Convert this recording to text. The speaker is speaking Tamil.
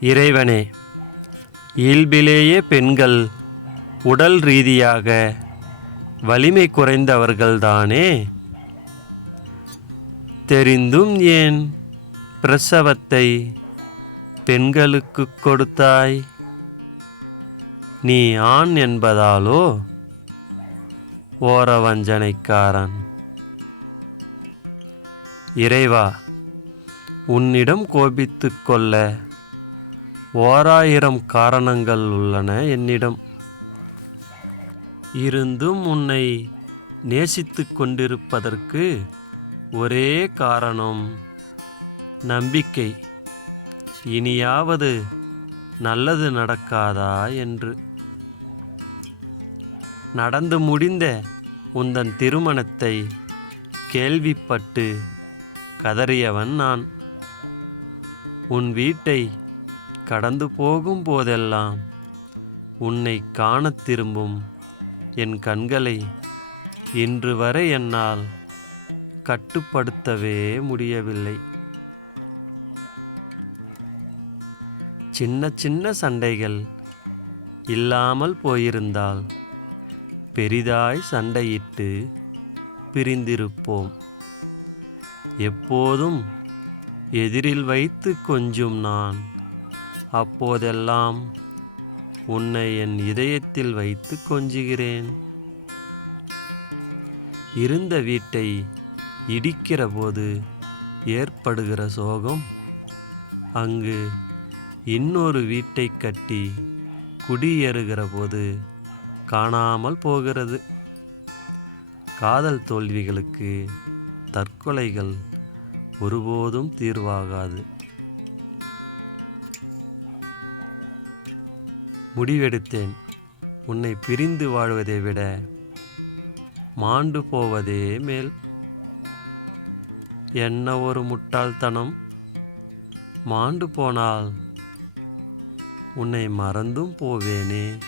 இறைவனே இயல்பிலேயே பெண்கள் உடல் ரீதியாக வலிமை குறைந்தவர்கள்தானே? தெரிந்தும் ஏன் பிரசவத்தை பெண்களுக்கு கொடுத்தாய்? நீ ஆண் என்பதாலோ? ஓரவஞ்சனைக்காரன். இறைவா உன்னிடம் கோபித்து கொள்ள ஓராயிரம் காரணங்கள் உள்ளன என்னிடம். இருந்தும் உன்னை நேசித்து கொண்டிருப்பதற்கு ஒரே காரணம் நம்பிக்கை. இனியாவது நல்லது நடக்காதா என்று. நடந்து முடிந்த உந்தன் திருமணத்தை கேள்விப்பட்டு கதறியவன் நான். உன் வீட்டை கடந்து போகும் போதெல்லாம் உன்னை காணத் திரும்பும் என் கண்களை இன்று வரை என்னால் கட்டுப்படுத்தவே முடியவில்லை. சின்ன சின்ன சண்டைகள் இல்லாமல் போயிருந்தால் பெரிதாய் சண்டையிட்டு பிரிந்திருப்போம். எப்போதும் எதிரில் வைத்து கொஞ்சும் நான். அப்போதெல்லாம் உன்னை என் இதயத்தில் வைத்து கொஞ்சுகிறேன். இருந்த வீட்டை இடிக்கிற போது ஏற்படுகிற சோகம் அங்கு இன்னொரு வீட்டை கட்டி குடியேறுகிற போது காணாமல் போகிறது. காதல் தோல்விகளுக்கு தற்கொலைகள் ஒருபோதும் தீர்வாகாது. முடிவெடுத்தேன். உன்னை பிரிந்து வாழ்வதை விட மாண்டு போவதே மேல். என்ன ஒரு முட்டாள்தனம். மாண்டு போனால் உன்னை மறந்தும் போவேனே.